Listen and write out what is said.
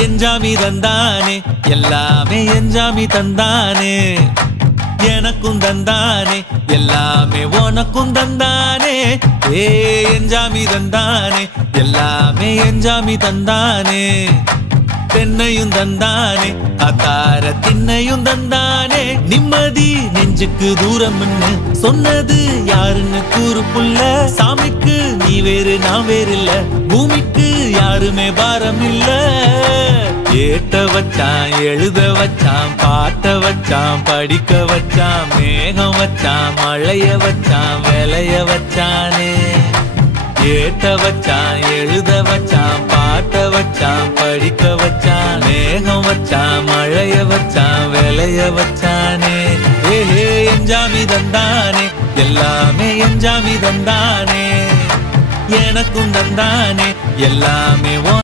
எஞ்சாமி தந்தானே எல்லாமே எஞ்சாமி தந்தானே எனக்கும் தந்தானே எல்லாமே உனக்கும் தந்தானே ஏ எஞ்சாமி தந்தானே எல்லாமே எஞ்சாமி தந்தானே தென்னையும் தந்தானே அத்தார திண்ணையும் தந்தானே நிம்மதி நெஞ்சுக்கு தூரம்னு சொன்னது யாருன்னு கூறு புள்ள சாமிக்கு நீ வேறு நான் வேறு இல்ல பூமிக்கு யாருமே பாரம் இல்ல ஏட்ட வச்சான் எழுத வச்சான் பாட்ட வச்சான் படிக்க வச்சான் மேகம் வச்சான் மழைய வச்சான் விளைய வச்சானே ஏட்ட வச்சான் எழுத வச்சான் பாட்ட வச்சான் படிக்க வச்சான் மேகம் வச்சான் மழைய வச்சான் விளைய வச்சானே ஏஹே எஞ்சாமி தந்தானே எல்லாமே எஞ்சாமி தந்தானே எனக்கும் தந்தானே எல்லாமே